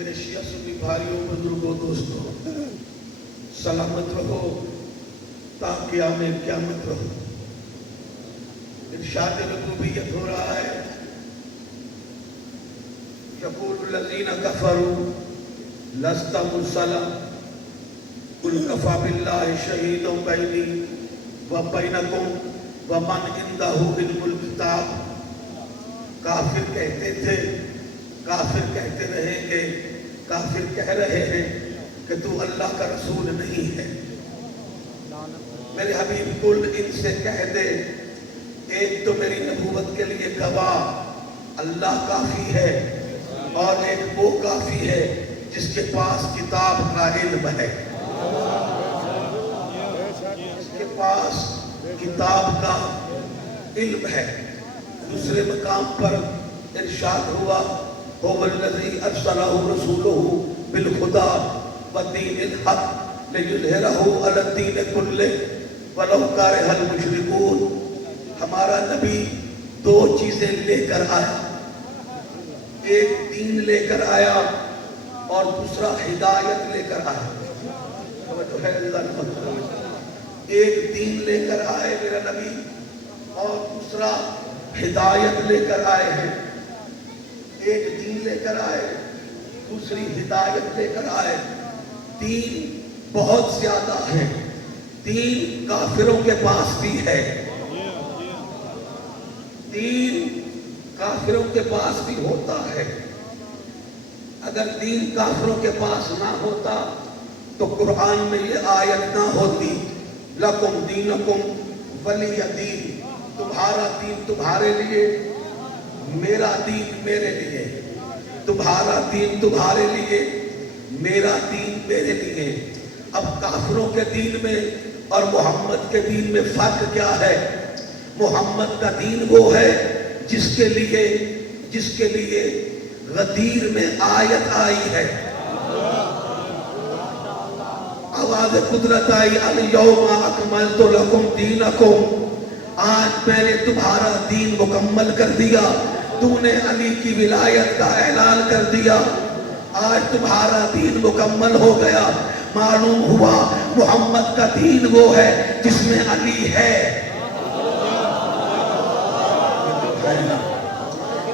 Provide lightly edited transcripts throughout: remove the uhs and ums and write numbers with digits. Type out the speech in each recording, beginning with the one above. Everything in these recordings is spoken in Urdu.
میرے شیعہ سنی بھائیوں بزرگوں دوستوں، سلامت رہو تا قیام قیامت رہو۔ ارشاد ربوبیت ہو رہا ہے، یقول الذین کفروا لست مرسلا قل کفی باللہ شہیدا بینی وبینکم ومن عندہ علم الکتاب۔ کافر کہتے تھے، کافر کہتے رہیں گے، کافر کہہ رہے ہیں کہ تو اللہ کا رسول نہیں ہے۔ میرے حبیب کل ان سے کہہ دے، ایک تو میری نبوت کے لیے گواہ اللہ کافی ہے، اور ایک وہ کافی ہے جس کے پاس کتاب کا علم ہے، جس کے پاس کتاب کا علم ہے۔ دوسرے مقام پر ارشاد ہوا، هو الذی ارسلہ رسولہ بالہدی ودین الحق لیظہرہ علی الدین کلہ ولو کرہ المشرکون۔ ہمارا نبی دو چیزیں لے کر آیا، ایک دین لے کر آیا اور دوسرا ہدایت لے کر آیا۔ ایک دین لے کر آئے میرا نبی، اور دوسرا ہدایت لے کر آئے ہیں۔ ایک دین لے کر آئے، دوسری ہدایت لے کر آئے۔ دین بہت زیادہ ہے، دین کافروں کے پاس بھی ہے، دین کافروں کے پاس بھی ہوتا ہے۔ اگر دین کافروں کے پاس نہ ہوتا تو قرآن میں یہ آیت نہ ہوتی، لکم دینکم ولی دین، تمہارا دین تمہارے لیے، میرا دین میرے لیے، تمہارا دین تمہارے لیے، میرا دین میرے لیے۔ اب کافروں کے دین میں اور محمد کے دین میں فرق کیا ہے؟ محمد کا دین وہ ہے جس کے لیے غدیر میں آیت آئی ہے، آواز قدرت آئی، الیوم اکملت لکم دینکم، آج میں نے تمہارا دین مکمل کر دیا۔ تو نے علی کی ولایت کا اعلان کر دیا، آج تمہارا دین مکمل ہو گیا۔ معلوم ہوا محمد کا دین وہ ہے جس میں علی ہے،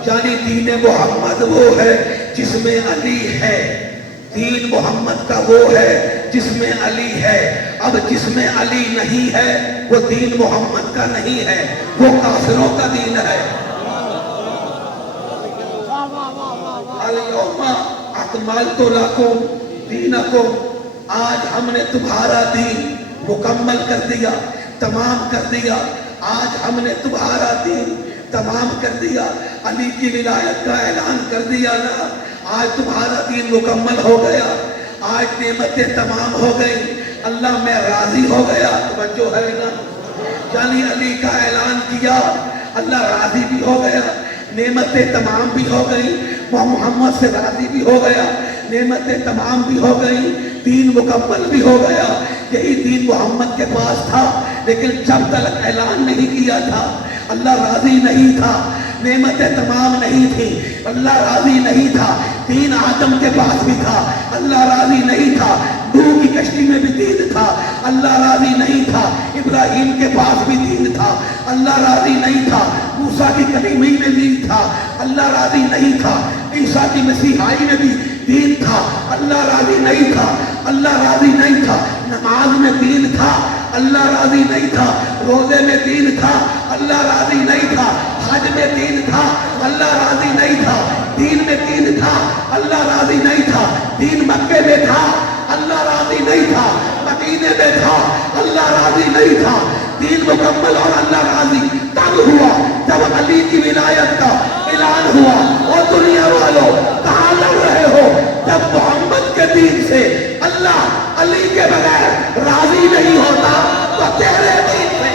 یعنی دین محمد وہ ہے جس میں علی ہے، دین محمد کا وہ ہے جس میں علی ہے۔ اب جس میں علی نہیں ہے وہ دین محمد کا نہیں ہے، وہ کافروں کا دین ہے۔ الیوم اکملت لکم دینکم، آج ہم نے تمہارا دین مکمل کر دیا، تمام کر دیا۔ آج ہم نے تمہارا دین تمام کر دیا، علی کی ولایت کا اعلان کر دیا نا، آج تمہارا دین مکمل ہو گیا، آج نعمتیں تمام ہو گئی، اللہ میں راضی ہو گیا۔ توجہ ہے نا، یعنی علی کا اعلان کیا، اللہ راضی بھی ہو گیا، نعمتیں تمام بھی ہو گئی، محمد سے راضی بھی ہو گیا، نعمتیں تمام بھی ہو گئی، دین مکمل بھی ہو گیا۔ یہی دین محمد کے پاس تھا، لیکن جب تک اعلان نہیں کیا تھا اللہ راضی نہیں تھا، نعمتیں تمام نہیں تھی، اللہ راضی نہیں تھا۔ دین آدم کے پاس بھی تھا، اللہ راضی نہیں تھا۔ نوح کی کشتی میں بھی دین تھا، اللہ راضی نہیں تھا۔ ابراہیم کے پاس بھی دین تھا، اللہ راضی نہیں تھا۔ موسیٰ کی کلیمی میں دین تھا، اللہ راضی نہیں تھا۔ عیسیٰ کی مسیحائی میں بھی دین تھا، اللہ راضی نہیں تھا، اللہ راضی نہیں تھا۔ نماز میں دین تھا، اللہ راضی نہیں تھا۔ روزے میں دین تھا، اللہ راضی نہیں تھا۔ حج میں دین تھا، اللہ راضی نہیں تھا۔ دین میں دین تھا، اللہ راضی نہیں تھا۔ دین مکے میں تھا، اللہ راضی نہیں تھا۔ مدینے میں تھا، اللہ راضی نہیں تھا۔ دین مکمل اور اللہ راضی تب ہوا جب علی کی ولایت کا اعلان ہوا۔ اور دنیا والوں کہاں لڑ رہے ہو؟ جب محمد کے دین سے اللہ علی کے بغیر راضی نہیں ہوتا تو تیرے دین سے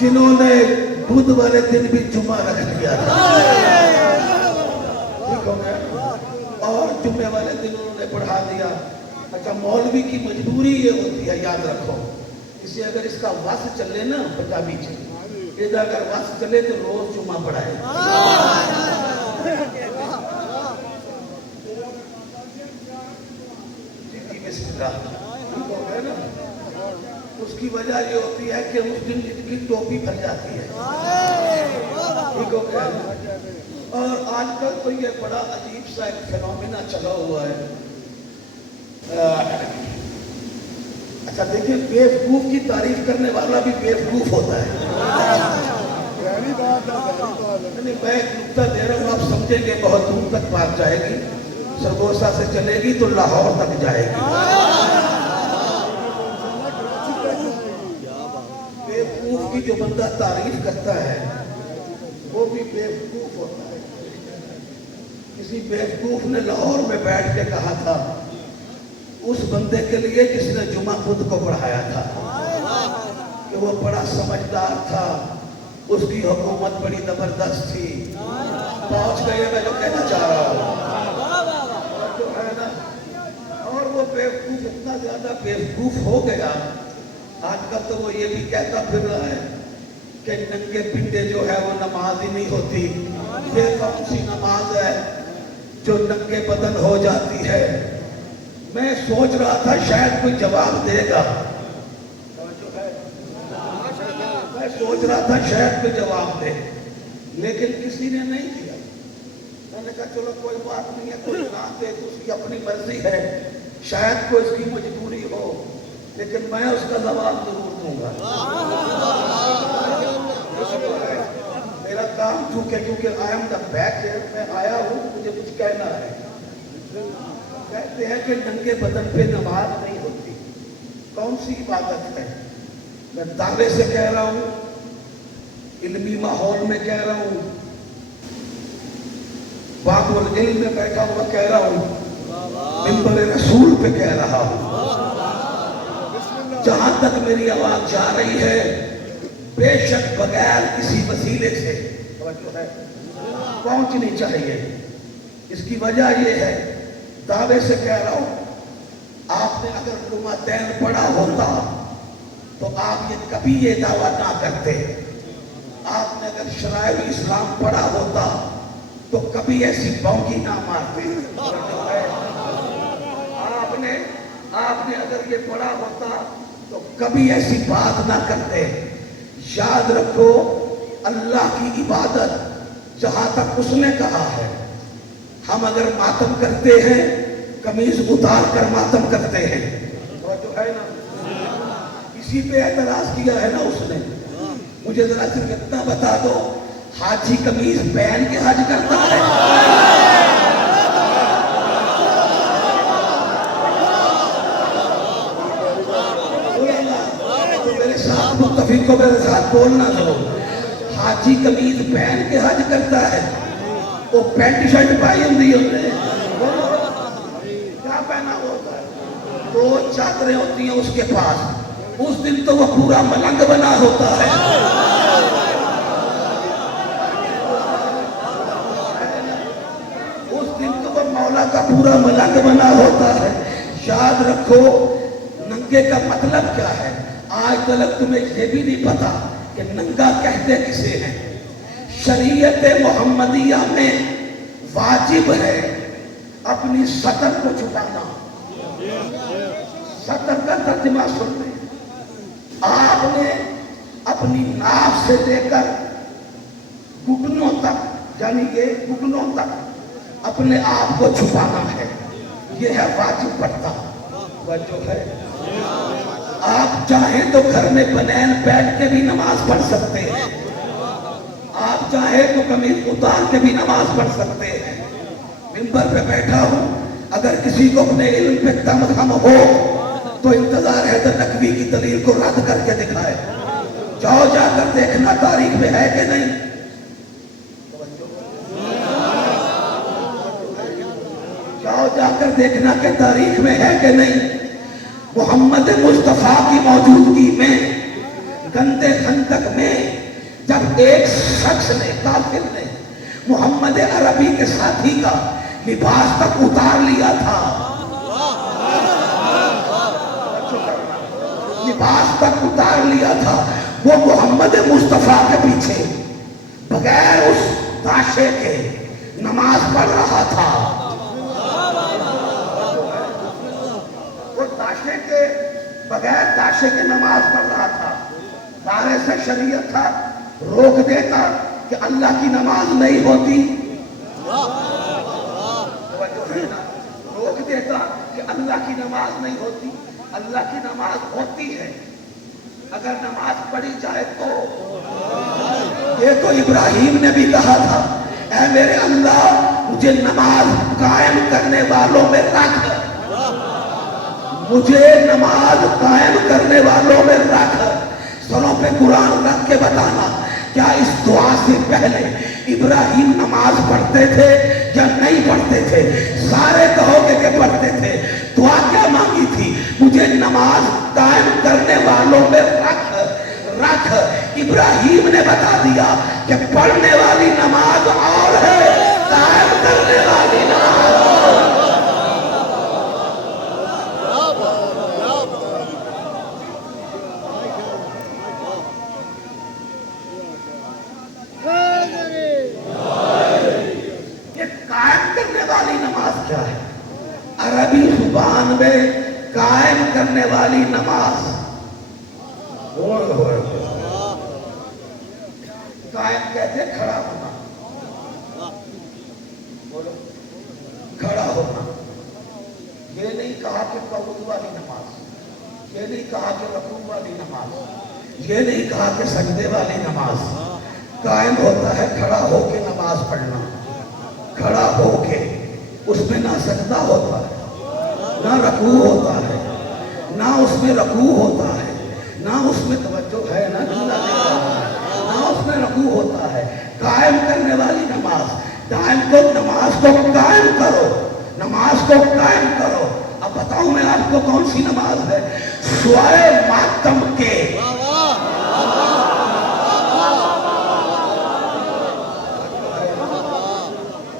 جنہوں نے بدھ والے دن بھی جمعہ رکھ لیا تھا، ٹھیک ہو گیا، اور جمعے والے دن انہوں نے بڑھا دیا۔ اچھا، مولوی کی مجبوری یہ ہوتی ہے، یاد رکھو، اسے اگر اس کا وس چلے نا، پنجابی چلے، اگر وس چلے تو روز جمعہ پڑھائے۔ جی بسم اللہ، ٹھیک ہو گیا نا؟ اس کی وجہ یہ ہوتی ہے کہ اس دن ان کی ٹوپی بھر جاتی ہے، ٹھیک ہو گیا نا؟ اور آج کل تو یہ بڑا عجیب سا ایک فینومینا چلا ہوا ہے۔ اچھا دیکھیں، بیوقوف کی تعریف کرنے والا بھی بیوقوف ہوتا ہے۔ میں ایک نکتہ دے رہا ہوں، آپ سمجھیں گے، بہت دور تک بات جائے گی، سرگوسا سے چلے گی تو لاہور تک جائے گی۔ بیوقوف کی جو بندہ تعریف کرتا ہے وہ بھی بیوقوف ہوتا ہے۔ کسی بیوقوف نے لاہور میں بیٹھ کے کہا تھا اس بندے کے لیے جس نے جمعہ بدھ کو پڑھایا تھا کہ وہ بڑا سمجھدار تھا، اس کی حکومت بڑی زبردست تھی۔ پہنچ گئے میں جو کہنا چاہ رہا ہوں، جو ہے نا، اور وہ بیوقوف اتنا زیادہ بیوقوف ہو گیا، آج کل تو وہ یہ بھی کہتا پھر رہا ہے کہ ننگے پنڈے جو ہے وہ نماز ہی نہیں ہوتی۔ یہ کون سی نماز ہے جو ننگے بدن ہو جاتی ہے؟ میں سوچ رہا تھا شاید کوئی جواب دے گا، میں سوچ رہا تھا شاید کوئی جواب دے، لیکن کسی نے نہیں دیا۔ میں نے کہا چلو کوئی بات نہیں ہے، کوئی نہ دے تو اس کی اپنی مرضی ہے، شاید کوئی اس کی مجبوری ہو، لیکن میں اس کا جواب ضرور دوں گا۔ میرا کام کیونکہ I am the back here, میں آیا ہوں، مجھے کچھ کہنا ہے۔ کہتے ہیں کہ ننگے بدن پہ نماز نہیں ہوتی، کون سی عبادت ہے؟ میں دعوے سے کہہ رہا ہوں، علمی ماحول میں کہہ رہا ہوں، باب العلم میں بیٹھا ہوا کہہ رہا ہوں، منبر رسول پہ کہہ رہا ہوں، جہاں تک میری آواز جا رہی ہے، بے شک بغیر کسی وسیلے سے توجہ ہے پہنچنی چاہیے۔ اس کی وجہ یہ ہے، دعوے سے کہہ رہا ہوں، آپ نے اگر لمعتین پڑھا ہوتا تو آپ یہ کبھی یہ دعویٰ نہ کرتے۔ آپ نے اگر شرائع اسلام پڑھا ہوتا تو کبھی ایسی بونگی نہ مارتے۔ آپ نے اگر یہ پڑھا ہوتا تو کبھی ایسی بات نہ کرتے۔ یاد رکھو، اللہ کی عبادت جہاں تک اس نے کہا ہے، ہم اگر ماتم کرتے ہیں قمیض اتار کر ماتم کرتے ہیں، جو ہے نا، اسی پہ اعتراض کیا ہے نا اس نے۔ مجھے ذرا صرف اتنا بتا دو، حاجی قمیض پہن کے حج کرتا ہے؟ میرے ساتھ متفق کو میرے ساتھ بولنا ضرور، حاجی قمیض پہن کے حج کرتا ہے؟ وہ پینٹ شرٹ پائی ہوتی ہے، کیا پہنا ہوتا ہے؟ 2 چادریں ہوتی ہیں اس کے پاس، اس دن تو وہ پورا ملنگ بنا ہوتا ہے۔ اس دن تو وہ مولا کا پورا ملنگ بنا ہوتا ہے۔ یاد رکھو، ننگے کا مطلب کیا ہے؟ آج تک تمہیں یہ بھی نہیں پتا کہ ننگا کہتے کسے ہیں۔ شریعت محمدیہ میں واجب ہے اپنی سطر کو چھپانا۔ سطر کا ترجمہ سن لیں، آپ نے اپنی ناف سے لے کر گھٹنوں تک، یعنی کہ گھٹنوں تک اپنے آپ کو چھپانا ہے، یہ ہے واجب پڑتا۔ جو ہے آپ چاہیں تو گھر میں بنین پہن کے بھی نماز پڑھ سکتے ہیں، آپ چاہیں تو قمیض اتار کے بھی نماز پڑھ سکتے ہیں۔ منبر پہ بیٹھا ہوں، اگر کسی کو اپنے علم پہ تمغم ہو تو انتظار حیدر نقوی کی دلیل کو رد کر کے دکھائے۔ جاؤ جا کر دیکھنا تاریخ میں ہے کہ نہیں، جاؤ جا کر دیکھنا کہ تاریخ میں ہے کہ نہیں۔ محمد مصطفیٰ کی موجودگی میں گندے خندق میں ایک شخص نے کافر نے محمد عربی کے ساتھی کا لباس تک اتار لیا تھا، لباس تک اتار لیا تھا، وہ محمد مصطفیٰ کے پیچھے بغیر اس تاشے کے نماز پڑھ رہا تھا، وہ تاشے کے بغیر تاشے کے نماز پڑھ رہا تھا۔ دائرے سے شریعت تھا، روک دیتا کہ اللہ کی نماز نہیں ہوتی، روک دیتا کہ اللہ کی نماز نہیں ہوتی، اللہ کی نماز ہوتی ہے اگر نماز پڑھی جائے تو۔ یہ تو ابراہیم نے بھی کہا تھا، اے میرے اللہ مجھے نماز قائم کرنے والوں میں رکھ، مجھے نماز قائم کرنے والوں میں رکھ۔ سروں پہ قرآن رکھ کے بتانا کیا اس دعا سے پہلے ابراہیم نماز پڑھتے تھے یا نہیں پڑھتے تھے؟ سارے کہو گے کہ پڑھتے تھے۔ دعا کیا مانگی تھی؟ مجھے نماز قائم کرنے والوں میں رکھ۔ ابراہیم نے بتا دیا کہ پڑھنے والی نماز اور ہے، قائم کرنے والی نماز اور ہے۔ کیا ہے عربی زبان میں قائم کرنے والی نماز؟ قائم کہتے کھڑا ہونا، بولو کھڑا ہونا۔ یہ نہیں کہا کہ قعود والی نماز، یہ نہیں کہا کہ رکوع والی نماز، یہ نہیں کہا کہ سجدے والی نماز۔ قائم ہوتا ہے کھڑا ہو کے نماز پڑھنا، کھڑا ہو کے، اس میں نہ سجدہ ہوتا ہے، نہ رکوع ہوتا ہے، نہ اس میں رکوع ہوتا ہے، نہ اس میں توجہ ہے، نہ اس میں رکوع ہوتا ہے۔ قائم کرنے والی نماز، نماز کو قائم کرو، نماز کو قائم کرو۔ اب بتاؤں میں آپ کو کون سی نماز ہے؟ سورہ ماتم کے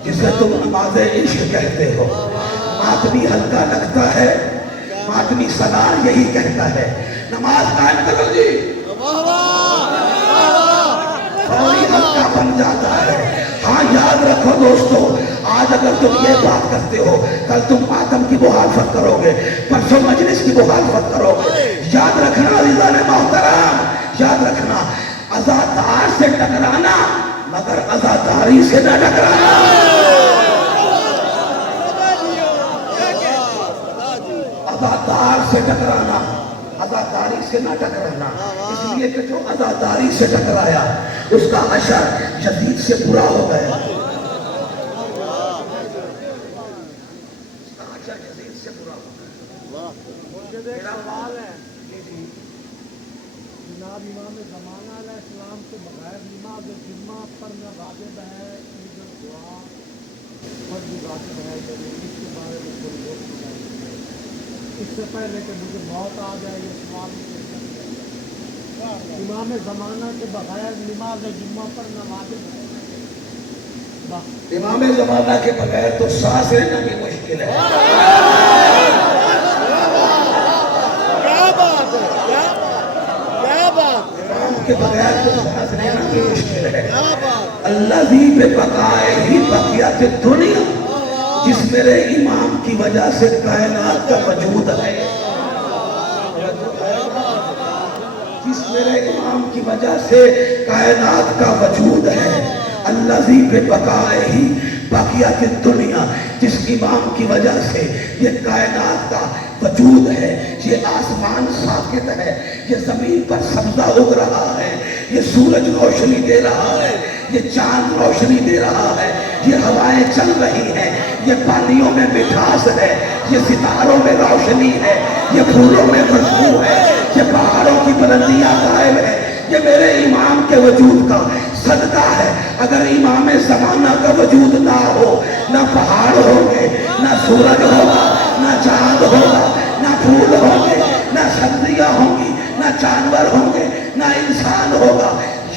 جسے تم نماز عشق کہتے ہو، ماتمی ہلکا لگتا ہے، ماتمی سلار یہی کہتا ہے نماز قائم کرو جی، تھوڑی ہلکا بن جاتا ہے۔ ہاں یاد رکھو دوستو، آج اگر تم یہ بات کرتے ہو، کل تم ماتم کی مخالفت کرو گے، پرسوں مجلس کی مخالفت کرو گے۔ یاد رکھنا عزیزان محترم، یاد رکھنا، عزادار سے ٹکرانا مگر عزاداری سے نہ ٹکرانا، عزادار سے ٹکرانا، عزاداری سے نہ ٹکرانا۔ اس لیے کہ جو عزاداری سے ٹکرایا اس کا اشر یزید سے برا ہو گیا، اس کا اشر یزید سے برا ہو گیا۔ میرا سوال ہے جناب امام زمانہ علیہ السلام کے بغیر نماز جمعہ پڑھنا واجب ہے، عید الدعا فرض واجب ہے، اس کے بارے میں تھوڑی بہت سنائیے۔ اس سے پہلے کہ مجھے موت آ جائے یہ سوال امام زمانہ کے بغیر نماز جمعہ پڑھنا واجب ہے؟ امام زمانہ کے بغیر تو سانس لینا بھی مشکل ہے۔ کے بغیر تو سانس لینا بھی مشکل ہے۔ الذی ببقائے ہی بقیت الدنیا، جس میرے امام کی وجہ سے کائنات کا وجود ہے، جس میرے امام کی وجہ سے کائنات کا وجود ہے۔ الذی ببقائے ہی بقیت الدنیا، جس امام کی وجہ سے یہ کائنات کا وجود ہے، یہ آسمان ساکت ہے، یہ زمین پر سبزہ اگ رہا ہے، یہ سورج روشنی دے رہا ہے، یہ چاند روشنی دے رہا ہے، یہ ہوائیں چل رہی ہیں، یہ پانیوں میں مٹھاس ہے، یہ ستاروں میں روشنی ہے، یہ پھولوں میں خوشبو ہے، یہ پہاڑوں کی بلندیاں قائم ہے، یہ میرے امام کے وجود کا صدقہ ہے۔ اگر امام زمانہ کا وجود نہ ہو، نہ پہاڑ ہوں گے، نہ سورج ہوگا، نہ چاند ہوگا، نہ پھول ہوں گے، نہ سبزیاں ہوں گی، نہ جانور ہوں گے، نہ انسان ہوگا۔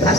10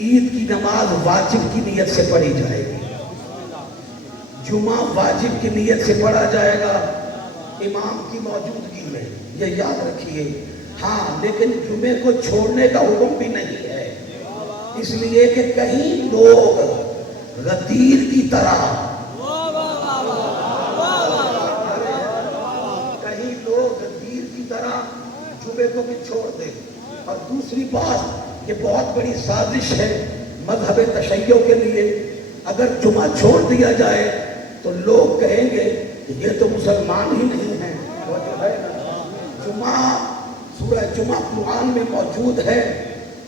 عید کی نماز واجب کی نیت سے پڑھی جائے گی، جمعہ واجب کی نیت سے پڑھا جائے گا امام کی موجودگی میں، یہ یاد رکھیے۔ ہاں لیکن جمعے کو چھوڑنے کا حکم بھی نہیں ہے، اس لیے کہ کہیں لوگ غدیر کی طرح جمعے کو بھی چھوڑ دے۔ اور دوسری بات کہ بہت بڑی سازش ہے مذہب تشیع کے لیے، اگر جمعہ چھوڑ دیا جائے تو لوگ کہیں گے کہ یہ تو مسلمان ہی نہیں ہیں۔ وہ جو ہے جمعہ، سورہ جمعہ قرآن میں موجود ہے،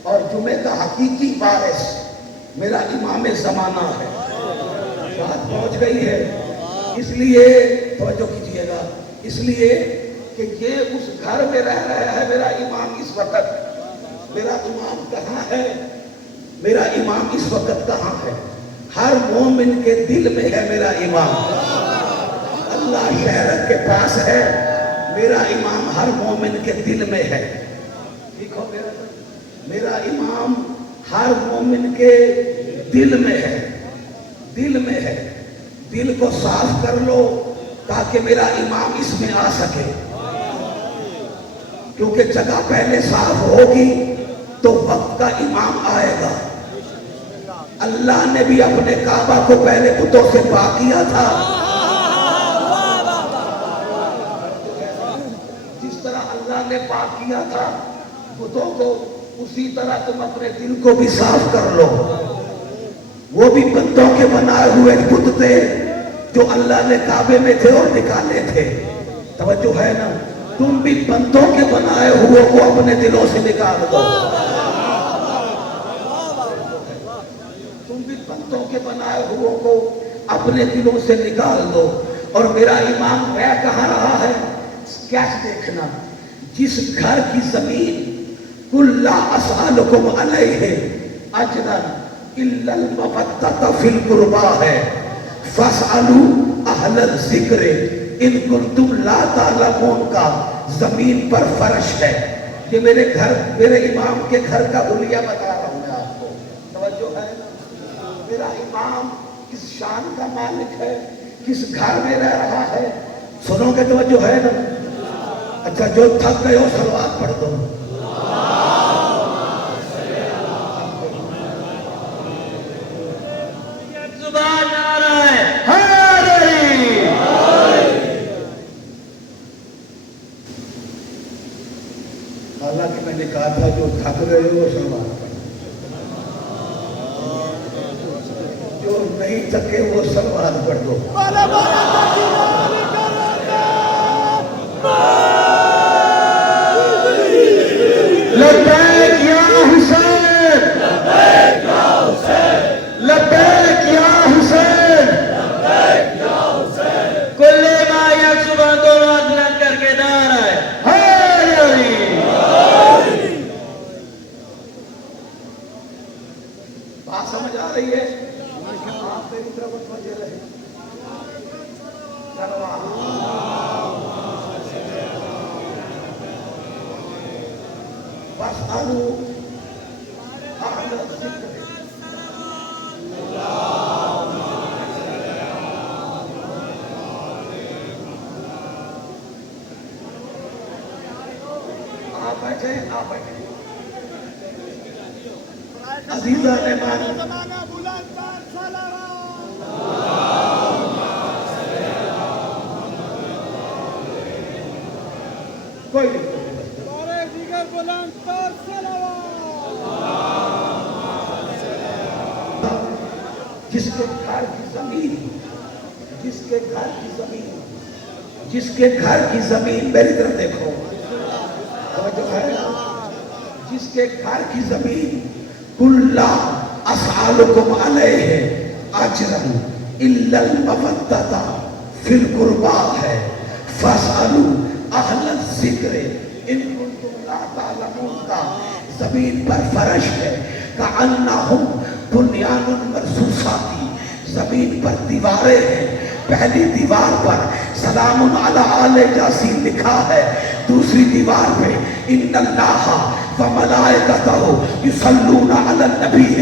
اور جمعے کا حقیقی وارث میرا امام زمانہ ہے۔ بات پہنچ گئی ہے، اس لیے توجہ کیجیے گا، اس لیے کہ یہ اس گھر میں رہ رہا ہے میرا امام اس وقت۔ میرا امام کہاں ہے؟ میرا امام اس وقت کہاں ہے؟ ہر مومن کے دل میں ہے میرا امام۔ اللہ شہرت کے پاس ہے، میرا امام ہر مومن کے دل میں ہے۔ ٹھیک ہو گیا؟ میرا امام ہر مومن کے دل میں ہے، دل میں ہے۔ دل کو صاف کر لو تاکہ میرا امام اس میں آ سکے، کیونکہ جگہ پہلے صاف ہوگی تو وقت کا امام آئے گا۔ اللہ نے بھی اپنے کعبہ کو پہلے بتوں سے پاک کیا تھا، جس طرح اللہ نے پاک کیا تھا بتوں کو، اسی طرح تم اپنے دل کو بھی صاف کر لو۔ وہ بھی بندوں کے بنائے ہوئے بت تھے جو اللہ نے کعبے میں تھے اور نکالے تھے، توجہ ہے نا؟ تم بھی بندوں کے بنائے ہوئے کو اپنے دلوں سے نکال دو، تم بھی بندوں کے بنائے ہوئے کو اپنے دلوں سے نکال دو۔ اور میرا امام رہ کہاں رہا ہے؟ کیچ دیکھنا، جس گھر کی زمین قُلْ لَا أَسْأَلُكُمْ عَلَيْهِ أَجْرًا إِلَّا الْمَوَدَّةَ فِي الْقُرْبَى ہے، فَاسْأَلُوا أَهْلَ الذِّكْرِ ان کنتم لا تعلمون کا زمین پر فرش ہے۔ یہ میرے امام کے گھر کا حلیہ بتا رہا ہوں میں آپ کو، توجہ ہے؟ میرا امام کس شان کا مالک ہے، کس گھر میں رہ رہا ہے، سنو گے؟ توجہ ہے نا؟ اچھا جو تھک گئے ہو صلوات پڑھ دو۔ زبان آ رہا ہے، حالانکہ میں نے کہا تھا جو تھک گئے ہو صلوات پڑھو، جو نہیں تھکے وہ صلوات پڑھ دو۔ لبیک یا حسین، لبیک یا حسین، کل ما یک زبان دونوں ہاتھ بلند کر کے نعرہ ہے حیدری۔ بات سمجھ آ رہی ہے؟ آپ میری طرف متوجہ رہے۔ فَاسْأَلُوا أَهْلَ الذِّكْرِ آپ بیٹھے، آپ بیٹھے۔ عزیزہ نے مانا زمانہ بلند پر صلوات۔ کوئی نہیں، سارے دیگر بلند پر صلوات۔ جس کے گھر کی زمین، جس کے گھر کی زمین، جس کے گھر کی زمین، میری طرف دیکھو، توجہ ہے؟ جس کے گھر کی زمین قُلْ لَا أَسْأَلُكُمْ عَلَيْهِ أَجْرًا إِلَّا الْمَوَدَّةَ فِي الْقُرْبَى ہے، فَاسْأَلُوا أَهْلَ الذِّكْرِ إِن كُنتُمْ لَا تَعْلَمُونَ کا زمین پر فرش ہے، كَأَنَّهُمْ بُنْيَانٌ مَرْصُوصَةٌ، زمین پر دیواریں ہیں، پہلی دیوار پر سلام علی آل یاسین لکھا ہے، دوسری دیوار پہ ان اللہ وملائکتہ یصلون علی النبی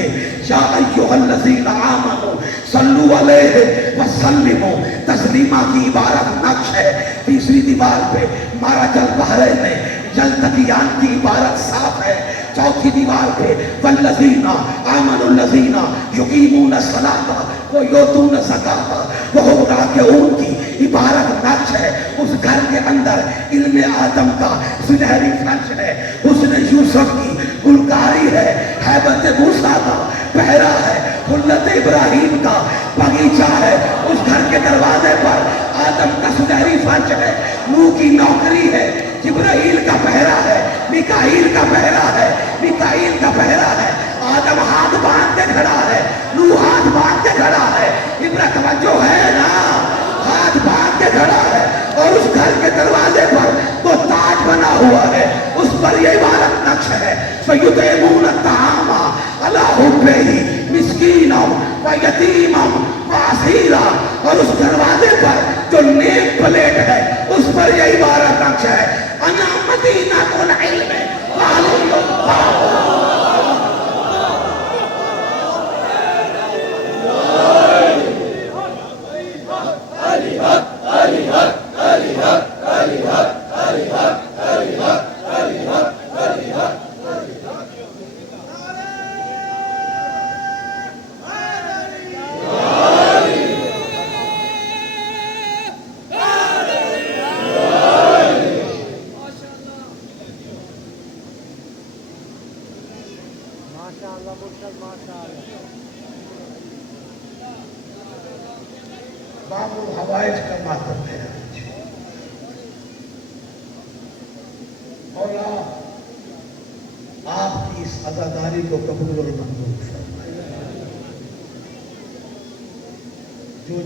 یا ایھا الذین آمنوا صلوا علیہ وسلموا تسلیمہ کی عبارت نقش ہے. تیسری دیوار پہ مرج البحرین میں یلتقیان کی عبارت صاف ہے. چوتھی دیوار پہ والذین آمنوا الذین یقیمون الصلاۃ ویؤتون الزکاۃ وہم راکعون کی عبارت نقش ہے. اس گھر کے اندر علم آدم کا سنہری فرش ہے, حسن یوسف کی گلکاری ہے, ہیبت موسیٰ کا پہرا ہے, خلت ابراہیم کا باغیچہ ہے. اس گھر کے دروازے پر آدم کا سنہری فرش ہے, نوح کی نوکری ہے, جبرائیل کا پہرا ہے, میکائیل کا پہرا ہے, میکائیل کا پہرا ہے. آدم ہاتھ باندھ کے کھڑا ہے, نوح ہاتھ باندھ کے کھڑا ہے. عبرت توجہ ہے نا, ہاتھ باندھ کے کھڑا ہے. اور اس گھر کے دروازے پر وہ تاج بنا ہوا ہے, اس پر یہ عبارت نقش ہے فَيُطْعِمُونَ الطَّعَامَ عَلَىٰ حُبِّهِ مِسْكِينًا وَيَتِيمًا وَأَسِيرًا. اور اس دروازے پر جو نیک پلیٹ ہے اس پر یہ عبارت نقش ہے اَنَا مَدِينَةُ الْعِلْمِ وَعَلِيُّ اللَّهُ. باب الحوائج کا ماتم ہے. مولا آپ کی اس عزاداری کو قبول اور منظور فرمائے.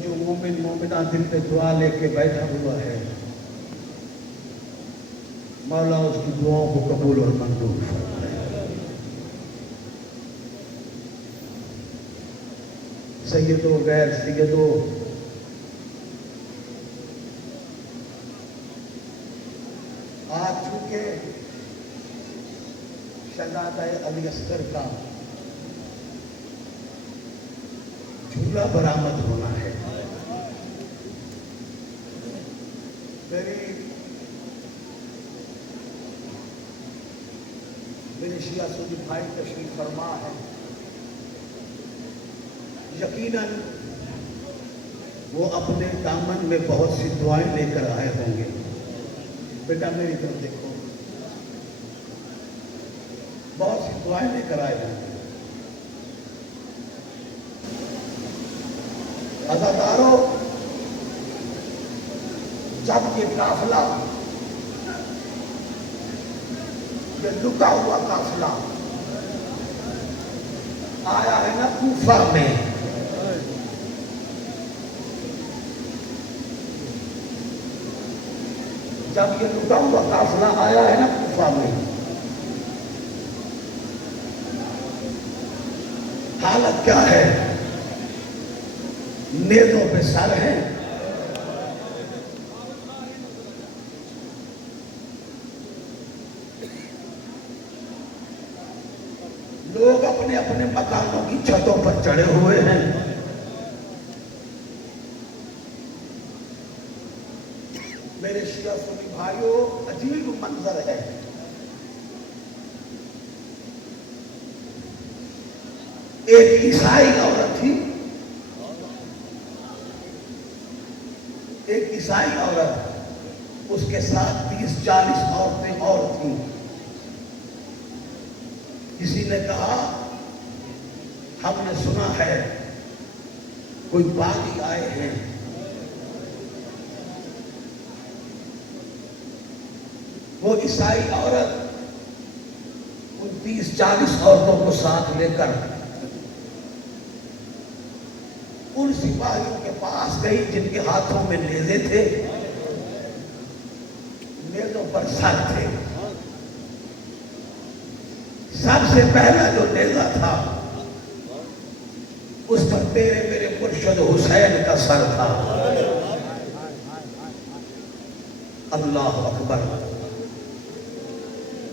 جو مومن مومنہ دل پہ دعا لے کے بیٹھا ہوا ہے, مولا اس کی دعاؤں کو قبول اور منظور فرمائے. سیدو غیر سیدو, آج چونکہ شہزادہ علی اصغر کا جھولا برآمد ہونا ہے, میرے شیعہ سنی بھائی تشریف فرما ہے. یقیناً وہ اپنے دامن میں بہت سی دعائیں لے کر آئے ہوں گے. بیٹا میری طرف دیکھو, بہت سی دعائیں لے کر آئے ہوں گے. عزادارو, جب یہ قافلہ, یہ لکا ہوا قافلہ آیا ہے نا کوفہ میں, جب یہ لکا ہوا قافلہ آیا ہے نا کوفہ میں, حالت کیا ہے؟ نیزوں پہ سر ہیں, لوگ اپنے اپنے مکانوں کی چھتوں پر چڑھے ہوئے ہیں. میرے شیعہ سنی بھائیوں, عجیب منظر ہے. ایک عیسائی عورت تھی, ایک عیسائی عورت, اس کے ساتھ 30-40 عورتیں اور تھیں. کسی نے کہا ہم نے سنا ہے کوئی باغی آئے ہیں, وہ عیسائی عورت ان 30-40 عورتوں کو ساتھ لے کر ان سپاہیوں کے پاس گئی جن کے ہاتھوں میں نیزے تھے, نیزوں پر سر تھے. سب سے پہلا جو نیزہ تھا اس پر تیرے میرے مرشد حسین کا سر تھا. اللہ اکبر.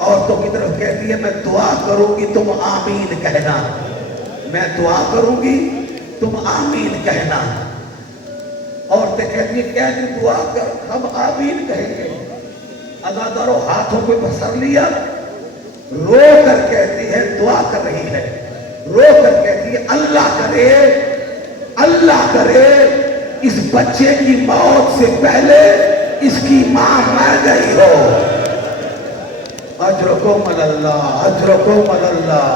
عورتوں کی طرف کہتی ہے میں دعا کروں گی تم آمین کہنا، میں دعا کروں گی تم آمین کہنا۔ عورتیں کہتی ہیں کیا کہ دعا کر ہم آمین کہیں گے۔ عزاداروں ہاتھوں پہ پسر لیا، رو کر کہتی ہے دعا کر رہی ہے، رو کر کہتی ہے اللہ کرے اس بچے کی موت سے پہلے اس کی ماں مر گئی ہو۔ اجرکم اللہ، اجرکم اللہ۔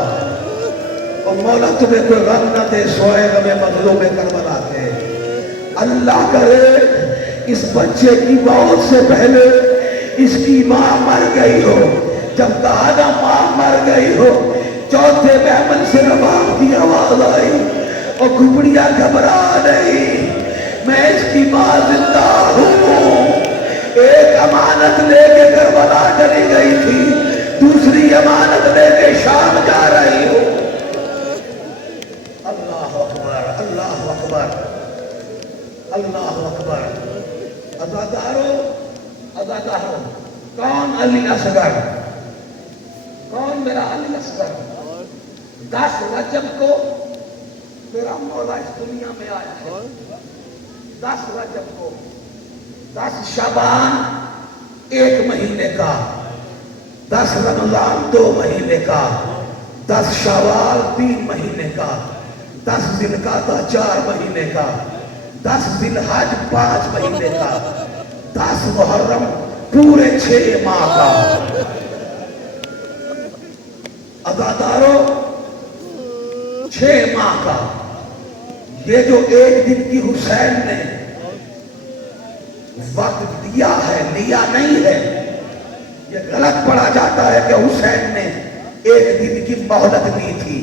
اور مولا تمہیں کوئی غم نہ دے سوئے غم مظلوم کربلا کے۔ اللہ کرے اس بچے کی موت سے پہلے اس کی ماں مر گئی ہو۔ جب کہا نا ماں مر گئی ہو، چوتھے محمل سے رباب کی آواز آئی اور گھبڑیاں گھبرا نہیں، میں اس کی ماں زندہ ہوں۔ ایک امانت لے کے کربلا چلی گئی تھی، دوسری امانت لے کے شام جا رہی ہوں۔ اللہ اکبر، اللہ اکبر، اللہ اکبر۔ عزاداروں، عزاداروں، کون علی اصغر؟ کون میرا علی اصغر؟ 10 رجب کو میرا مولا اس دنیا میں آیا ہے، 10 رجب کو، 10 شعبان 1 مہینے کا، 10 رمضان 2 مہینے کا، 10 شوال 3 مہینے کا، 10 ذی القعدہ 4 مہینے کا، 10 ذی الحج 5 مہینے کا، 10 محرم پورے 6 ماہ کا۔ عزاداروں 6 ماہ کا یہ جو ایک دن کی حسین نے وقت دیا ہے، لیا نہیں ہے، یہ غلط پڑھا جاتا ہے کہ حسین نے ایک دن کی مہلت لی تھی۔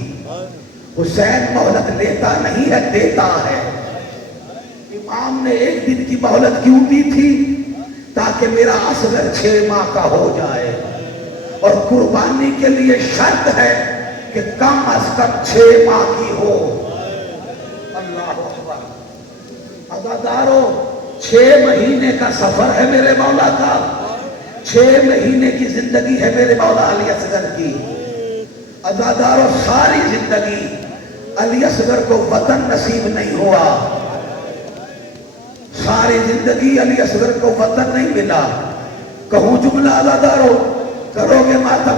حسین مہلت لیتا نہیں ہے، دیتا ہے۔ امام نے ایک دن کی مہلت کیوں دی تھی؟ تاکہ میرا اصغر 6 ماہ کا ہو جائے، اور قربانی کے لیے شرط ہے کہ کم از کم 6 ماہ کی ہو۔ اللہ اکبر۔ عزاداروں 6 مہینے کا سفر ہے میرے مولا کا، 6 مہینے کی زندگی ہے میرے مولا علی اصغر کی۔ عزاداروں ساری زندگی علی اصغر کو وطن نصیب نہیں ہوا، ساری زندگی علی اصغر کو وطن نہیں ملا۔ کہوں جملہ عزاداروں، کرو گے ماتم؟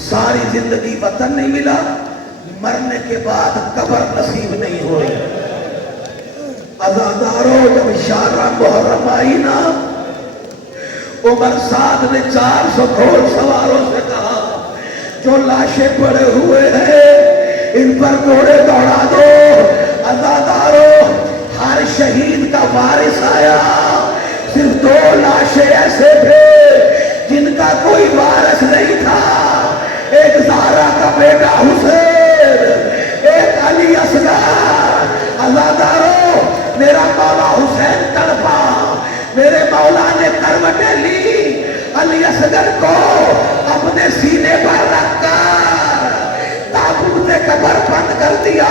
ساری زندگی وطن نہیں ملا، مرنے کے بعد قبر نصیب نہیں ہوئی۔ عزاداروں جب شارہ محرم آئی نا، عمر سعد نے 400 گھوڑ سواروں سے کہا جو لاشیں پڑے ہوئے ہیں ان پر گھوڑے دوڑا دو۔ عزاداروں ہر شہید کا وارث آیا، صرف 2 لاشیں ایسے تھے جن کا کوئی وارث نہیں تھا، ایک زہرا کا بیٹا حسین، ایک علی اصغر۔ عزاداروں میرا مولا حسین تڑپا، میرے مولا نے کروٹیں لی، علی اصغر کو اپنے سینے پر رکھ کر تابوت قبر بند کر دیا۔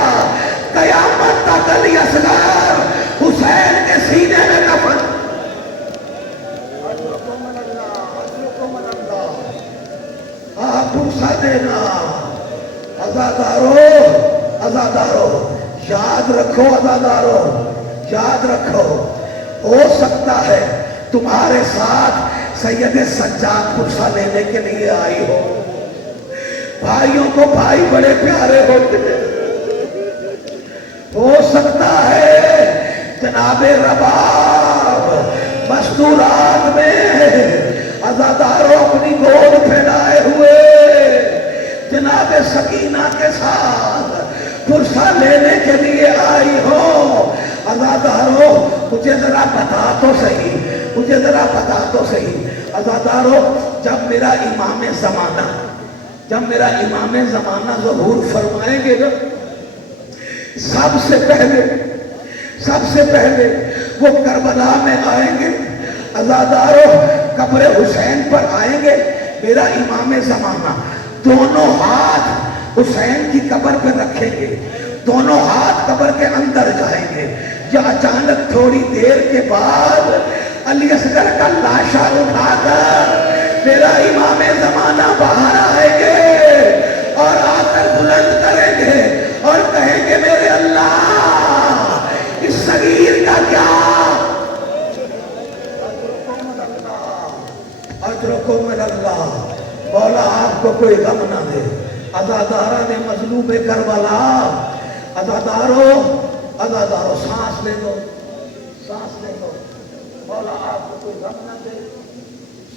قیامت تک علی اصغر حسین کے سینے میں کفن۔ پرسا دینا۔ عزاداروں، عزاداروں یاد رکھو، عزاداروں یاد رکھو، ہو سکتا ہے تمہارے ساتھ سید سجاد پرسا لینے کے لیے آئی ہو۔ بھائیوں کو بھائی بڑے پیارے ہوتے ہیں، ہو سکتا ہے جناب رباب مستورات میں عزاداروں اپنی گود پھیلائے ہوئے جناب سکینہ کے ساتھ پرسا لینے کے لیے آئی ہو۔ عزاداروں مجھے ذرا بتا تو صحیح، مجھے ذرا بتا تو صحیح۔ عزاداروں جب میرا امام زمانہ ظہور فرمائیں گے نا، سب سے پہلے وہ کربلا میں آئیں گے۔ عزاداروں قبر حسین پر آئیں گے، میرا امام زمانہ دونوں ہاتھ حسین کی قبر پہ رکھیں گے، دونوں ہاتھ قبر کے اندر جائیں گے، یا اچانک تھوڑی دیر کے بعد علی اصغر کا لاشا اٹھا کر میرا امام زمانہ باہر آئیں گے اور آ کر بلند کریں گے اور کہیں گے میرے اللہ اس صغیر کا کیا اجرکم من اللہ. مولا آپ کو کوئی غم نہ دے. عزادارہ نے مظلوم کربلا عزادارو سانس لے دو سانس لے دو. مولا آپ کو کوئی غم نہ دے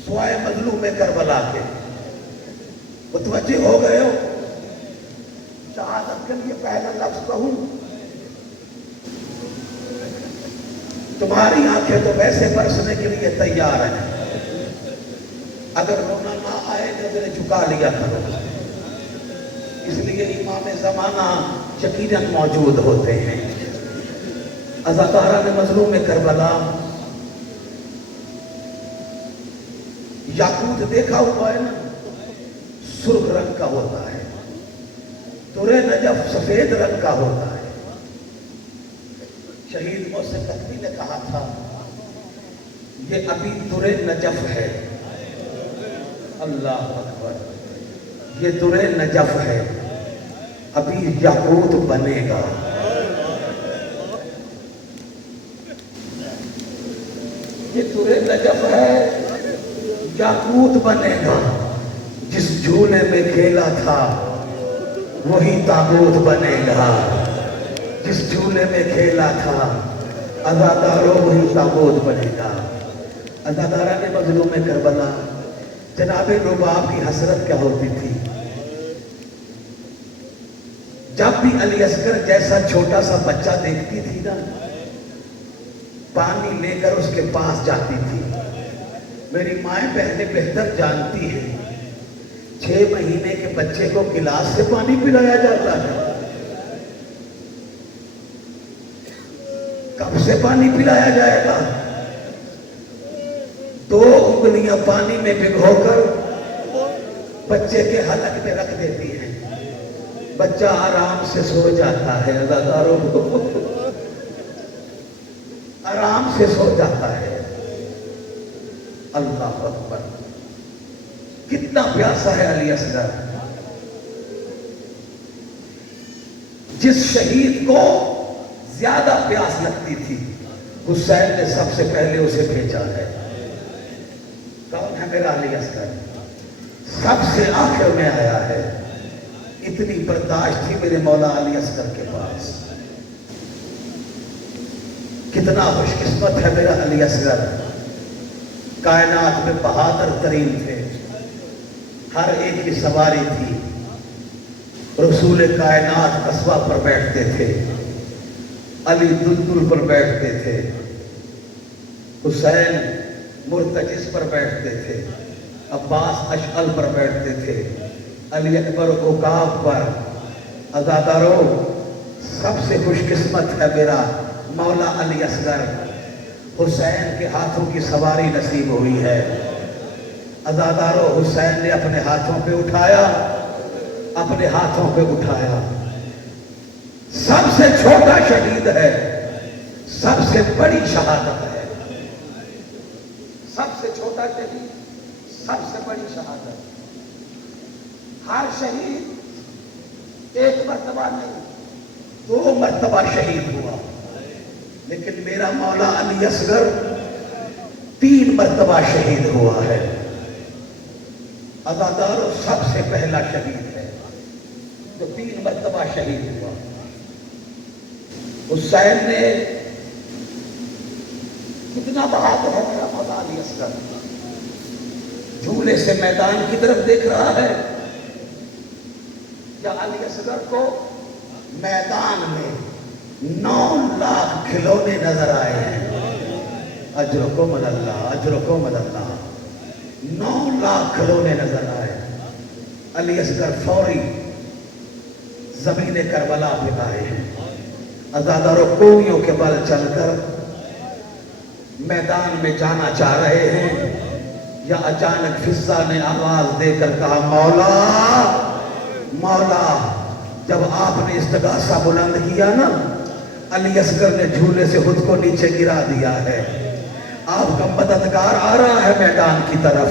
سوائے مظلوم کربلا کے. متوجہ ہو گئے ہو؟ شہادت کے لیے پہلا لفظ کہوں تمہاری آنکھیں تو ویسے برسنے کے لیے تیار ہیں. اگر رونا نہ آئے نظریں جھکا لیا کرو. اس لیے امام زمانہ یقیناً موجود ہوتے ہیں. عزادارہ نے مظلوم کربلا یاقوت دیکھا ہوا ہے نا سرخ رنگ کا ہوتا ہے. درِ نجف سفید رنگ کا ہوتا ہے. شہید محسن نقوی نے کہا تھا یہ ابھی درِ نجف ہے. اللہ اکبر. یہ درِ نجف ہے ابھی یاقوت بنے گا. یہ درِ نجف ہے یاقوت بنے گا. جس جھولے میں کھیلا تھا وہی تابوت بنے گا. جس جھولے میں کھیلا تھا عزادارو وہی تابوت بنے گا. عزادارہ نے مظلوم کربلا جناب رباب کی حسرت کیا ہوتی تھی. جب بھی علی اصغر جیسا چھوٹا سا بچہ دیکھتی تھی نا پانی لے کر اس کے پاس جاتی تھی. میری مائیں بہنیں بہتر جانتی ہیں 6 مہینے کے بچے کو گلاس سے پانی پلایا جاتا ہے. کب سے پانی پلایا جائے گا؟ 2 انگلیاں پانی میں بھگو کر بچے کے حلق میں رکھ دیتی ہیں. بچہ آرام سے سو جاتا ہے. عزاداروں کو آرام سے سو جاتا ہے. اللہ اکبر. کتنا پیاسا ہے علی اصغر. جس شہید کو زیادہ پیاس لگتی تھی حسین نے سب سے پہلے اسے بھیجا ہے. کون ہے میرا علی اصغر؟ سب سے آخر میں آیا ہے. اتنی برداشت تھی میرے مولا علی اصغر کے پاس. کتنا خوش قسمت ہے میرا علی اصغر. کائنات میں بہادر ترین تھے. ہر ایک کی سواری تھی. رسول کائنات قصبہ پر بیٹھتے تھے. علی دلدل پر بیٹھتے تھے. حسین مرتجز پر بیٹھتے تھے. عباس اشعل پر بیٹھتے تھے. علی اکبر عقاب پر. عزادارو سب سے خوش قسمت ہے میرا مولا علی اصغر. حسین کے ہاتھوں کی سواری نصیب ہوئی ہے. عزادارو حسین نے اپنے ہاتھوں پہ اٹھایا. اپنے ہاتھوں پہ اٹھایا. سب سے چھوٹا شہید ہے سب سے بڑی شہادت ہے. سب سے چھوٹا شہید سب سے بڑی شہادت. ہر شہید ایک مرتبہ نہیں 2 مرتبہ شہید ہوا. لیکن میرا مولا علی اصغر 3 مرتبہ شہید ہوا ہے. عزادارو سب سے پہلا شہید ہے جو 3 مرتبہ شہید ہوا. حسین نے کتنا بہادر ہے میرا مولا علی اصغر. جھولے سے میدان کی طرف دیکھ رہا ہے یا علی اصغر کو میدان میں 9 لاکھ کھلونے نظر آئے ہیں. اجرکم اللہ اجرکم اللہ. 9 لاکھ کھلونے نظر آئے. علی اصغر فوری زمین کربلا پہ آئے ہیں. عزادارو کوڑیوں کے بل چل کر میدان میں جانا چاہ رہے ہیں یا اچانک فضا نے آواز دے کر کہا مولا مولا. جب آپ نے استغاثہ بلند کیا نا علی اصغر نے جھولے سے خود کو نیچے گرا دیا ہے. آپ کا مددگار آ رہا ہے میدان کی طرف.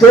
2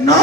9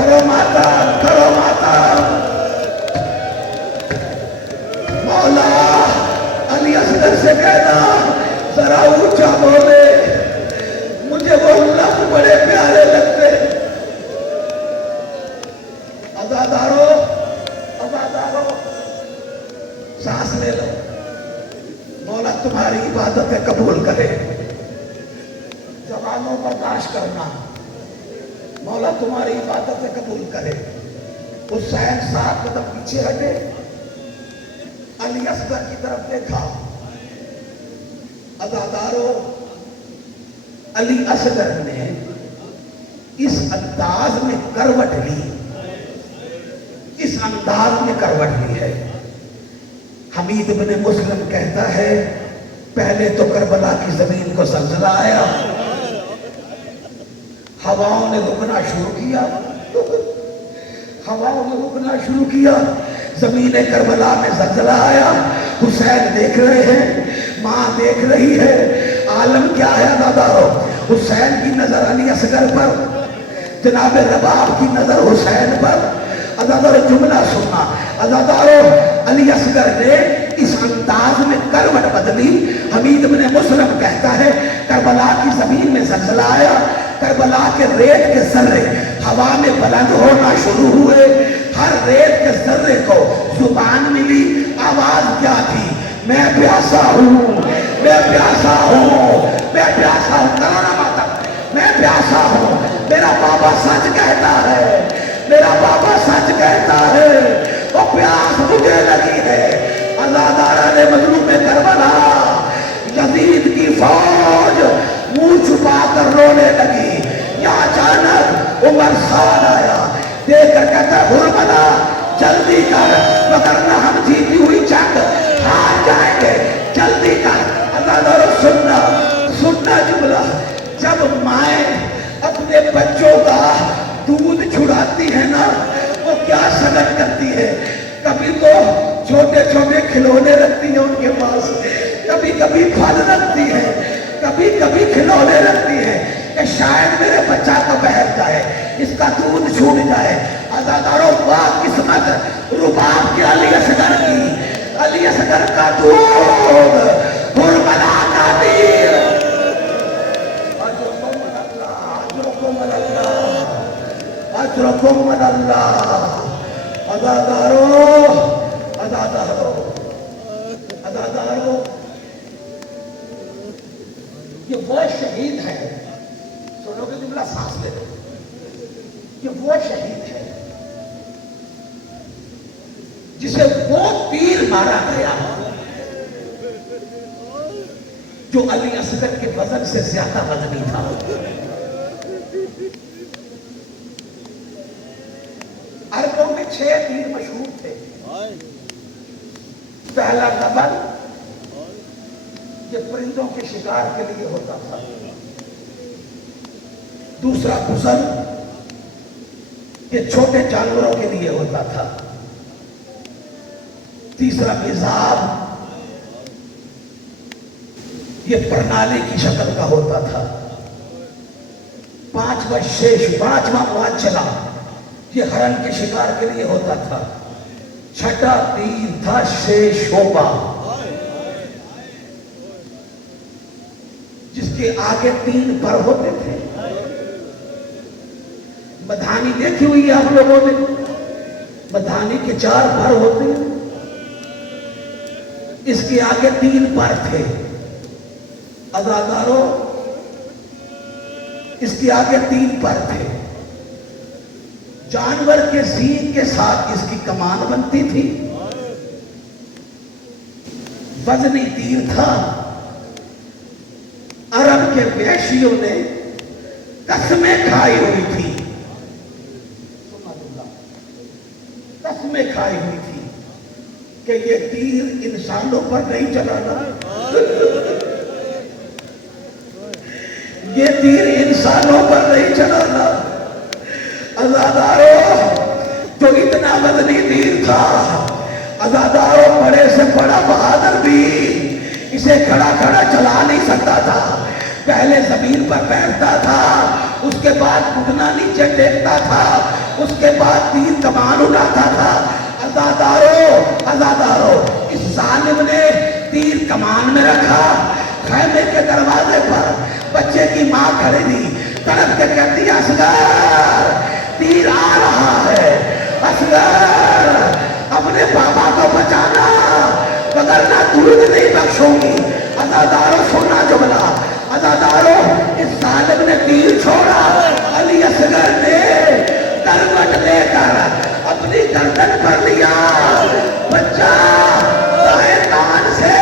کرو ماتم، کرو ماتم۔ مولا علی اصغر سے کہنا ذرا اونچا بولے، مجھے وہ لفظ بڑے پیارے لگتے۔ عزادارو، عزادارو، سانس لے لو، مولا تمہاری عبادتیں قبول کرے۔ زبانوں برداشت کرنا، مولا تمہاری عبادتیں قبول کرے۔ حسین 7 قدم پیچھے ہٹے، علی اصغر کی طرف دیکھا۔ عزادارو، علی اصغر نے اس انداز میں کروٹ لی، اس انداز میں کروٹ لی ہے۔ حمید بن مسلم کہتا ہے پہلے تو کربلا کی زمین کو زلزلہ آیا، ہواؤں نے رکنا شروع کیا، ہواؤں نے رکنا شروع کیا، زمین کربلا میں زلزلہ آیا۔ حسین دیکھ رہے ہیں، ماں دیکھ رہی ہے، عالم کیا ہے عزادارو؟ حسین کی نظر علی اصغر پر، جناب رباب کی نظر حسین پر۔ عزادارو جملہ سننا، عزادارو علی اصغر نے اس انداز میں کروٹ بدلی۔ حمید بن مسلم کہتا ہے کربلا کی زمین میں زلزلہ آیا، کربلا کے ریت کے ذرے ہوا میں بلند ہونا شروع ہوئے، ہر ریت کے ذرے کو زبان ملی۔ آواز کیا تھی؟ میں پیاسا ہوں، میں پیاسا ہوں، میں پیاسا ہوں۔ کرانا ماتا، میں پیاسا ہوں، میرا بابا سچ کہتا ہے، میرا بابا سچ کہتا ہے، وہ پیاس مجھے لگی ہے۔ عزادارہ نے مظلوم کربلا، یزید کی فوج منہ چھپا کر رونے لگی۔ یا اچانک عمر سال آیا، دیکھ کر کہتا ہے حرملا جلدی کر، وگرنہ ہم جیتی ہوئی جنگ ہار جائیں گے، جلدی کر۔ عزادارو سننا، سننا جملہ، جب مائیں اپنے بچوں کا دودھ چھڑاتی ہے نا، وہ کیا سگن کرتی ہے؟ کبھی تو چھوٹے چھوٹے کھلونے رکھتی ہیں ان کے پاس، کبھی کبھی پھل رکھتی ہے، کبھی کبھی کھلونے رکھتی ہے کہ شاید میرے بچہ کو بہر جائے، اس کا دودھ چھوٹ جائے۔ عزادارو واہ قسمت رباب کے علی اصغر کی، علی اصغر کا دودھ، حرملا کا دیر۔ اجرکم من اللہ۔ عزادارو، عزادارو، عزادارو، یہ وہ شہید ہے، سنو کہ جملہ سانس لے لو، یہ وہ شہید ہے جسے وہ تیر مارا گیا جو علی اصغر کے وزن سے زیادہ وزنی تھا۔ عربوں میں 6 تیر مشہور تھے۔ پہلا نبل، یہ پرندوں کے شکار کے لیے ہوتا تھا۔ دوسرا بزن، یہ چھوٹے جانوروں کے لیے ہوتا تھا۔ تیسرا مزاب، یہ پرنالی کی شکل کا ہوتا تھا۔ پانچواں شیش، پانچواں مانچلا، یہ ہرن کے شکار کے لیے ہوتا تھا۔ چھٹا تیر تھا شیشوبا، جس کے آگے 3 پر ہوتے تھے۔ مدھانی دیکھی ہوئی ہے آپ لوگوں نے؟ مدھانی کے 4 پر ہوتے ہیں، اس کے آگے 3 پر تھے۔ عزادارو، اس کے آگے 3 پر تھے۔ جانور کے سینگ کے ساتھ اس کی کمان بنتی تھی، وزنی تیر تھا۔ عرب کے وحشیوں نے قسمیں کھائی ہوئی تھی، قسمیں کھائی ہوئی تھی کہ یہ تیر انسانوں پر نہیں چلانا، یہ تیر انسانوں پر نہیں چلانا۔ عزادارو، جو اتنا وزنی تیر تھا، عزادارو بڑے سے بڑا بہادر بھی اسے کھڑا کھڑا چلا نہیں سکتا تھا۔ پہلے زمین پر بیٹھتا تھا، اس کے بعد گھٹنا نیچے ٹیکتا تھا، اس کے بعد تیر کمان اٹھاتا تھا. عزادارو اس ظالم نے تیر کمان میں رکھا. خیمے کے دروازے پر بچے کی ماں کھڑی تھی, تڑپ کے کہتی ہے اصغر تیر آ رہا ہے, اصغر اپنے پاپا کو بچانا وگرنہ دودھ نہیں بخشوں گی. عزادارو سونا جملہ, عزادارو اس ظالم نے تیر چھوڑا. علی اصغر نے کروٹ لے کر اپنی گردن پر لیا. بچہ دائیں کان سے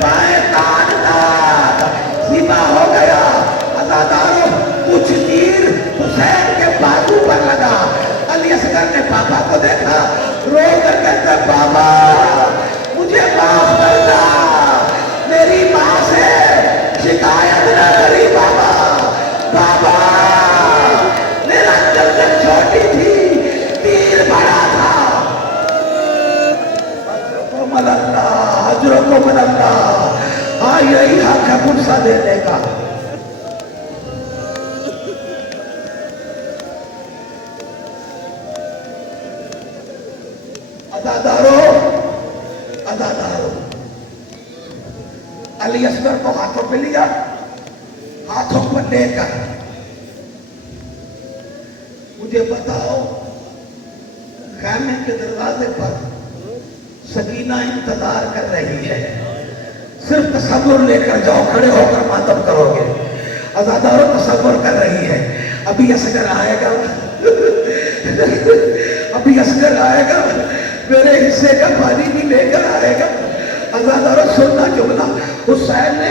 بائیں کان تک ذبح ہو گیا. عزادارو کچھ تیر حسین کے بازو پر لگا. علی اصغر نے پاپا کو دیکھا, رو کر کہتا بابا مجھے معاف کرنا, میری ماں سے شکایت نہ کری بابا. بابا میرا گردن چھوٹی تھی, تیر بڑا تھا. اجرکم اللہ, اجرکم اللہ. ہاں یہی حق ہے غصہ دینے کا. عزادارو علی اصغر کو ہاتھوں پہ لیا, ہاتھوں پر لے کر مجھے بتاؤ خیمے کے دروازے پر سکینہ انتظار کر رہی ہے, صرف تصور لے کر جاؤ, کھڑے ہو کر ماتم کرو گے. عزادارو تصور کر رہی ہے ابھی اصغر آئے گا, ابھی اصغر آئے گا, میرے حصے کا پانی بھی لے کر آئے گا. عزادارو سننا جملہ, حسین نے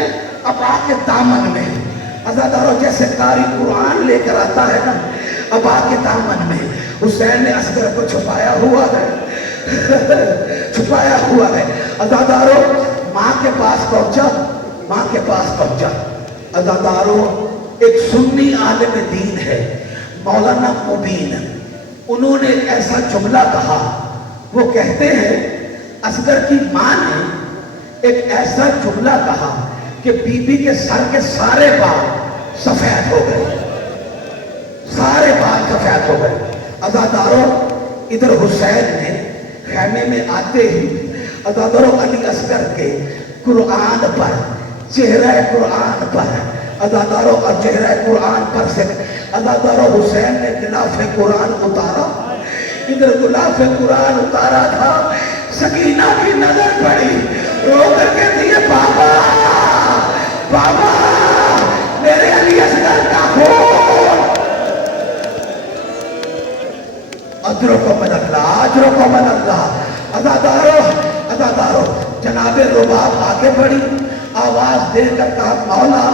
ابا کے دامن میں, عزادارو جیسے قاری قرآن لے کر آتا ہے نا, ابا کے دامن میں حسین نے اصغر کو چھپایا ہوا ہے, چھپایا ہوا ہے. عزادارو ماں کے پاس پہنچا, ماں کے پاس پہنچا. عزادارو ایک سنی عالم دین ہے مولانا مبین, انہوں نے ایک ایسا جملہ کہا, وہ کہتے ہیں اصغر کی ماں نے ایک ایسا جملہ کہا کہ بی بی کے سر کے سارے بال سفید ہو گئے, سارے بال سفید ہو گئے. عزادارو ادھر حسین نے خیمے میں آتے ہی عزادارو علی اصغر کے قرآن پر, چہرہ قرآن پر, عزادارو اور چہرہ قرآن پر سے عزادارو حسین نے غلاف قرآن اتارا. ادھر غلاف قرآن اتارا تھا, سکینہ کی نظر پڑی, رو کر کہتی ہے بابا بابا میرے علی اصغر کا خون. اجرکم اللہ, اجرکم اللہ. عزادارو عزادارو جناب رباب آگے بڑھی, آواز دے کر کہا مولا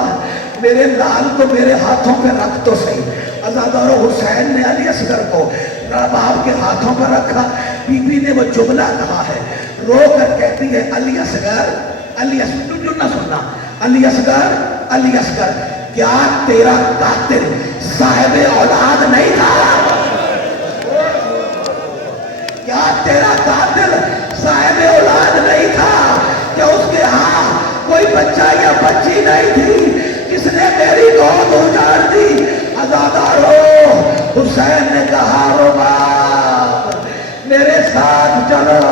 میرے لال کو میرے ہاتھوں پہ رکھ تو صحیح. عزادارو حسین نے علی اصغر کو رباب کے ہاتھوں پر رکھا. بی بی نے وہ جملہ کہا ہے, رو کر کہتی ہے علی اصغر, علی اصغر جو نہ سننا, علی اصغر, علی اصغر کیا تیرا قاتل صاحب اولاد نہیں تھا؟ کیا تیرا قاتل صاحب اولاد نہیں تھا؟ کیا اس کے ہاں کوئی بچہ یا بچی نہیں تھی جس نے میری گود اجاڑ دی؟ عزادارو حسین نے کہا رباب میرے ساتھ چلو.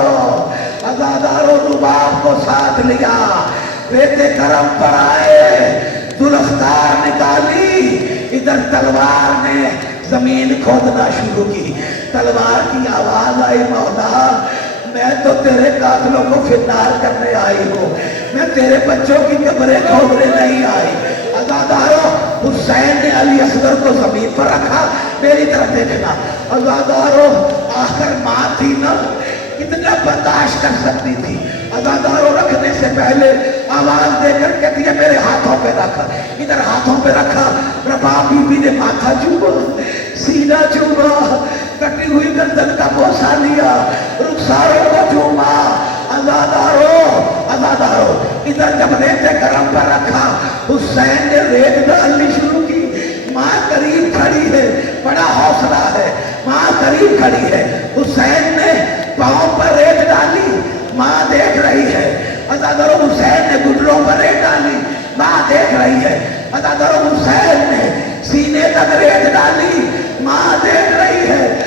عزادارو رباب کو ساتھ لیا, بیٹے کرم پر آئے, ذوالفقار نکالی, ادھر تلوار نے زمین کھودنا شروع کی. تلوار کی آواز آئی مولا میں تو تیرے قاتلوں کو فنار کرنے آئی ہوں, میں تیرے بچوں کی قبریں کھودنے نہیں آئی. عزادارو حسین نے علی اصغر کو زمین پر رکھا, میری طرف دیکھنا. عزادارو آخر ماں تھی نا, اتنا برداشت کر سکتی تھی. عزادارو رکھنے سے پہلے آواز دے کر کہتی ہے میرے ہاتھوں پہ رکھا, ادھر ہاتھوں پہ رکھا. رباب بی بی نے ماتھا چوما, سینہ چوما, کٹی ہوئی گردن کا بوسہ لیا, رخساروں کو چوما. عزادارو عزادارو ادھر جب ریت کرم پر رکھا, حسین نے ریت ڈالنی شروع کی. ماں قریب کھڑی ہے, بڑا حوصلہ ہے, ماں قریب کھڑی ہے. حسین نے پاؤں پر ریت ڈالی, ماں دیکھ رہی ہے. عزادارو حسین نے گھٹنوں پر ریت ڈالی, ماں دیکھ رہی ہے. عزادارو حسین نے سینے تک ریت ڈالی, ماں دیکھ رہی ہے.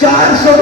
400